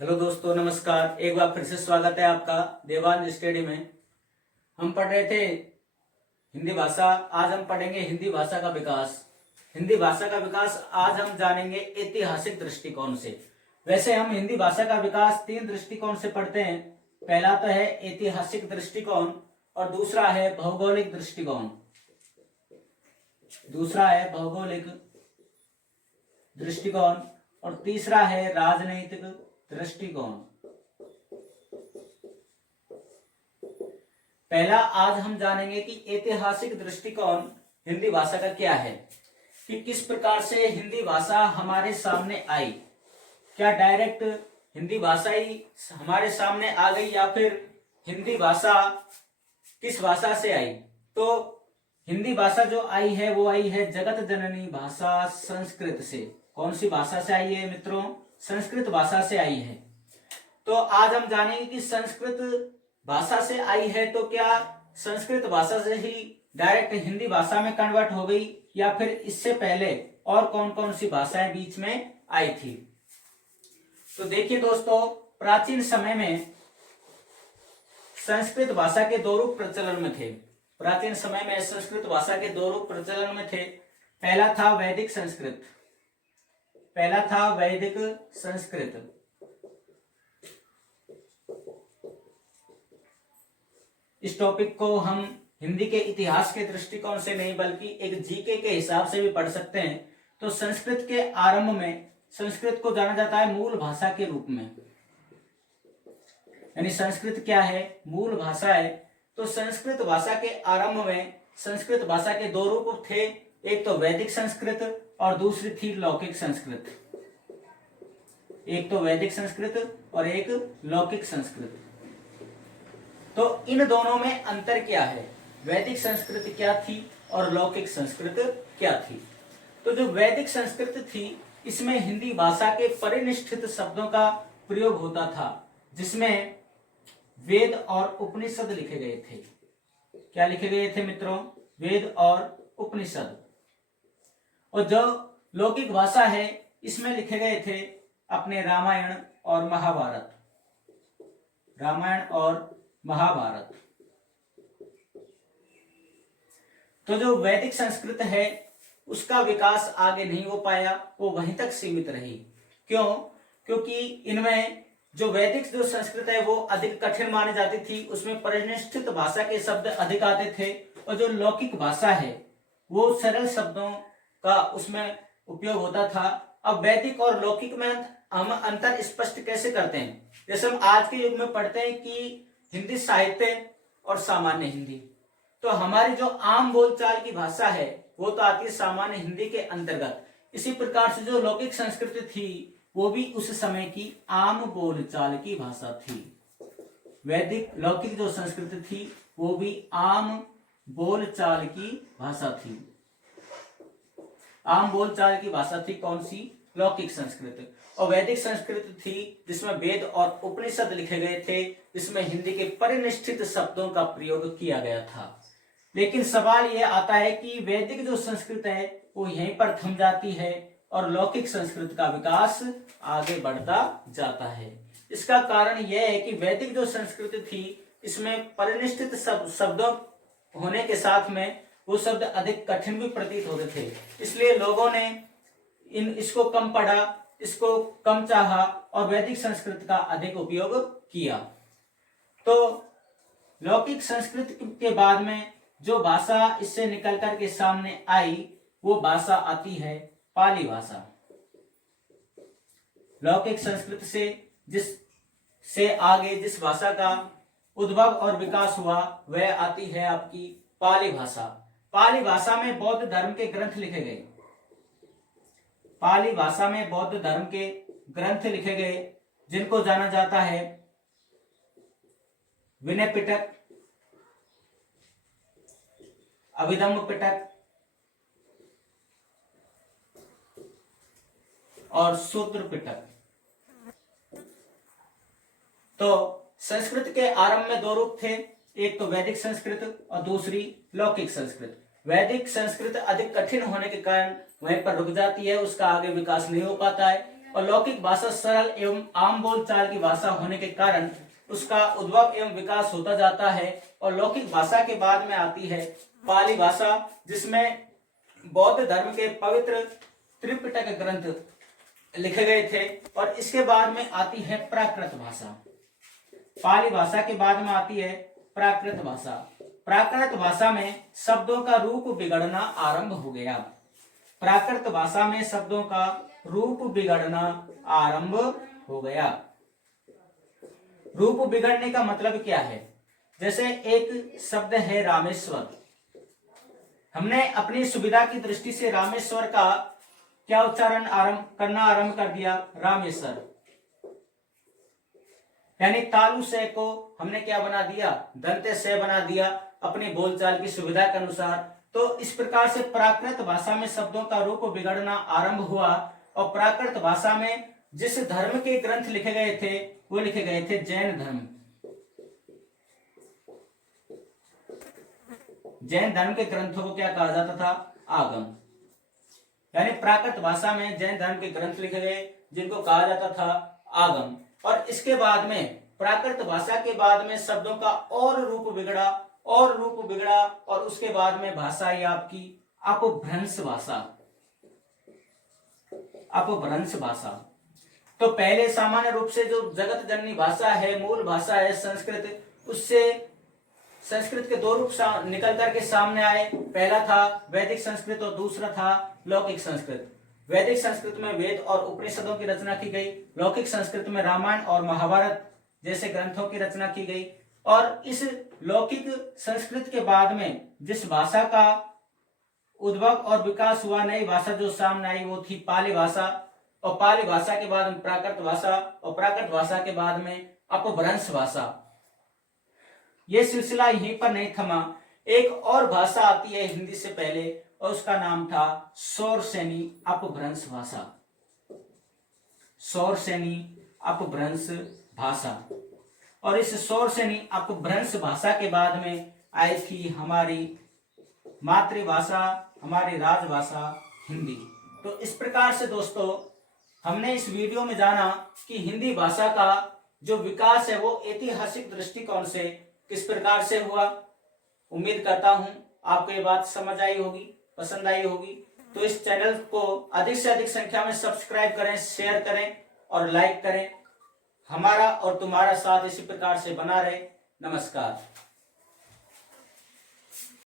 Hello दोस्तों, नमस्कार। एक बार फिर से स्वागत है आपका देवांग स्टडी में। हम पढ़ रहे थे हिंदी भाषा। आज हम पढ़ेंगे हिंदी भाषा का विकास। हिंदी भाषा का विकास आज हम जानेंगे ऐतिहासिक दृष्टिकोण से। वैसे हम हिंदी भाषा का विकास तीन दृष्टिकोण से पढ़ते हैं। पहला तो है ऐतिहासिक दृष्टिकोण और दूसरा है भौगोलिक दृष्टिकोण। और तीसरा है राजनीतिक दृष्टिकोण। पहला आज हम जानेंगे कि ऐतिहासिक दृष्टिकोण हिंदी भाषा का क्या है, कि किस प्रकार से हिंदी भाषा हमारे सामने आई। क्या डायरेक्ट हिंदी भाषा ही हमारे सामने आ गई या फिर हिंदी भाषा किस भाषा से आई। तो हिंदी भाषा जो आई है वो आई है जगत जननी भाषा संस्कृत से। कौन सी भाषा से आई है मित्रों? संस्कृत भाषा से आई है। तो आज हम जानेंगे कि संस्कृत भाषा से आई है तो क्या संस्कृत भाषा से ही डायरेक्ट हिंदी भाषा में कन्वर्ट हो गई या फिर इससे पहले और कौन कौन सी भाषाएं बीच में आई थी। तो देखिए दोस्तों, प्राचीन समय में संस्कृत भाषा के दो रूप प्रचलन में थे। प्राचीन समय में संस्कृत भाषा के दो रूप प्रचलन में थे। पहला था वैदिक संस्कृत। इस टॉपिक को हम हिंदी के इतिहास के दृष्टिकोण से नहीं बल्कि एक जीके के हिसाब से भी पढ़ सकते हैं। तो संस्कृत के आरंभ में संस्कृत को जाना जाता है मूल भाषा के रूप में। यानी संस्कृत क्या है? मूल भाषा है। तो संस्कृत भाषा के आरंभ में संस्कृत भाषा के दो रूप थे, एक तो वैदिक संस्कृत और दूसरी थी लौकिक संस्कृत। एक तो वैदिक संस्कृत और एक लौकिक संस्कृत। तो इन दोनों में अंतर क्या है? वैदिक संस्कृत क्या थी और लौकिक संस्कृत क्या थी? तो जो वैदिक संस्कृत थी इसमें हिंदी भाषा के परिनिष्ठित शब्दों का प्रयोग होता था, जिसमें वेद और उपनिषद लिखे गए थे। क्या लिखे गए थे मित्रों? वेद और उपनिषद। और जो लौकिक भाषा है इसमें लिखे गए थे अपने रामायण और महाभारत। तो जो वैदिक संस्कृत है उसका विकास आगे नहीं हो पाया, वो वहीं तक सीमित रही। क्यों? क्योंकि इनमें जो वैदिक जो संस्कृत है वो अधिक कठिन मानी जाती थी, उसमें परिनिष्ठित भाषा के शब्द अधिक आते थे। और जो लौकिक भाषा है वो सरल शब्दों का उसमें उपयोग होता था। अब वैदिक और लौकिक में हम अंतर स्पष्ट कैसे करते हैं? जैसे हम आज के युग में पढ़ते हैं कि हिंदी साहित्य और सामान्य हिंदी, तो हमारी जो आम बोलचाल की भाषा है वो तो आती है सामान्य हिंदी के अंतर्गत। इसी प्रकार से जो लौकिक संस्कृत थी वो भी उस समय की आम बोलचाल की भाषा थी। लौकिक जो संस्कृत थी वो भी आम बोलचाल की भाषा थी। आम बोलचाल की भाषा थी कौन सी? लौकिक संस्कृत। और वैदिक संस्कृत थी जिसमें वेद और उपनिषद लिखे गए थे, जिसमें हिंदी के परिनिष्ठित शब्दों का प्रयोग किया गया था। लेकिन सवाल यह आता है कि वैदिक जो संस्कृत है वो यहीं पर थम जाती है और लौकिक संस्कृत का विकास आगे बढ़ता जाता है। इसका कारण यह है कि वैदिक जो संस्कृत थी इसमें परिनिष्ठित शब्दों होने के साथ में वो शब्द अधिक कठिन भी प्रतीत होते थे, इसलिए लोगों ने इसको कम पढ़ा, इसको कम चाहा और वैदिक संस्कृत का अधिक उपयोग किया। तो लौकिक संस्कृत के बाद में जो भाषा इससे निकल कर के सामने आई वो भाषा आती है पाली भाषा। लौकिक संस्कृत से आगे जिस भाषा का उद्भव और विकास हुआ वह आती है आपकी पाली भाषा। पाली भाषा में बौद्ध धर्म के ग्रंथ लिखे गए। पाली भाषा में बौद्ध धर्म के ग्रंथ लिखे गए जिनको जाना जाता है विनय पिटक, अभिधम्म पिटक और सूत्र पिटक। तो संस्कृत के आरंभ में दो रूप थे, एक तो वैदिक संस्कृत और दूसरी लौकिक संस्कृत। वैदिक संस्कृत अधिक कठिन होने के कारण वहीं पर रुक जाती है, उसका आगे विकास नहीं हो पाता है। और लौकिक भाषा सरल एवं आम बोलचाल की भाषा होने के कारण उसका उद्भव एवं विकास होता जाता है। और लौकिक भाषा के बाद में आती है पाली भाषा, जिसमें बौद्ध धर्म के पवित्र त्रिपिटक ग्रंथ लिखे गए थे। और इसके बाद में आती है प्राकृत भाषा। पाली भाषा के बाद में आती है प्राकृत भाषा। प्राकृत भाषा में शब्दों का रूप बिगड़ना आरंभ हो गया। प्राकृत भाषा में शब्दों का रूप बिगड़ना आरंभ हो गया। रूप बिगड़ने का मतलब क्या है? जैसे एक शब्द है रामेश्वर, हमने अपनी सुविधा की दृष्टि से रामेश्वर का क्या उच्चारण करना आरंभ कर दिया, रामेश्वर, यानी तालु से को हमने क्या बना दिया, दंते से बना दिया अपनी बोलचाल की सुविधा के अनुसार। तो इस प्रकार से प्राकृत भाषा में शब्दों का रूप बिगड़ना आरंभ हुआ। और प्राकृत भाषा में जिस धर्म के ग्रंथ लिखे गए थे वो लिखे गए थे जैन धर्म। जैन धर्म के ग्रंथों को क्या कहा जाता था, आगम। यानी प्राकृत भाषा में जैन धर्म के ग्रंथ लिखे गए जिनको कहा जाता था आगम। और इसके बाद में प्राकृत भाषा के बाद में शब्दों का और रूप बिगड़ा और उसके बाद में भाषा ये आपकी अपभ्रंश भाषा। अपभ्रंश भाषा तो पहले सामान्य रूप से जो जगत जननी भाषा है, मूल भाषा है संस्कृत, उससे संस्कृत के दो रूप निकल करके सामने आए। पहला था वैदिक संस्कृत और दूसरा था लौकिक संस्कृत। वैदिक संस्कृत में वेद और उपनिषदों की रचना की गई, लौकिक संस्कृत में रामायण और महाभारत जैसे ग्रंथों की रचना की गई। और इस लौकिक संस्कृत के बाद में जिस भाषा का उद्भव और विकास हुआ, नई भाषा जो सामने आई वो थी पाली भाषा। और पाली भाषा के बाद में प्राकृत भाषा और प्राकृत भाषा के बाद में अपभ्रंश भाषा। ये सिलसिला यहीं पर नहीं थमा, एक और भाषा आती है हिंदी से पहले और उसका नाम था सौरसेनी अपभ्रंश भाषा। सौरसेनी अपभ्रंश भाषा। और इस सौरसेनी अपभ्रंश भाषा के बाद में आई थी हमारी मातृभाषा, हमारी राजभाषा हिंदी। तो इस प्रकार से दोस्तों हमने इस वीडियो में जाना कि हिंदी भाषा का जो विकास है वो ऐतिहासिक दृष्टिकोण से किस प्रकार से हुआ। उम्मीद करता हूं आपको ये बात समझ आई होगी, पसंद आई होगी। तो इस चैनल को अधिक से अधिक संख्या में सब्सक्राइब करें, शेयर करें और लाइक करें। हमारा और तुम्हारा साथ इसी प्रकार से बना रहे। नमस्कार।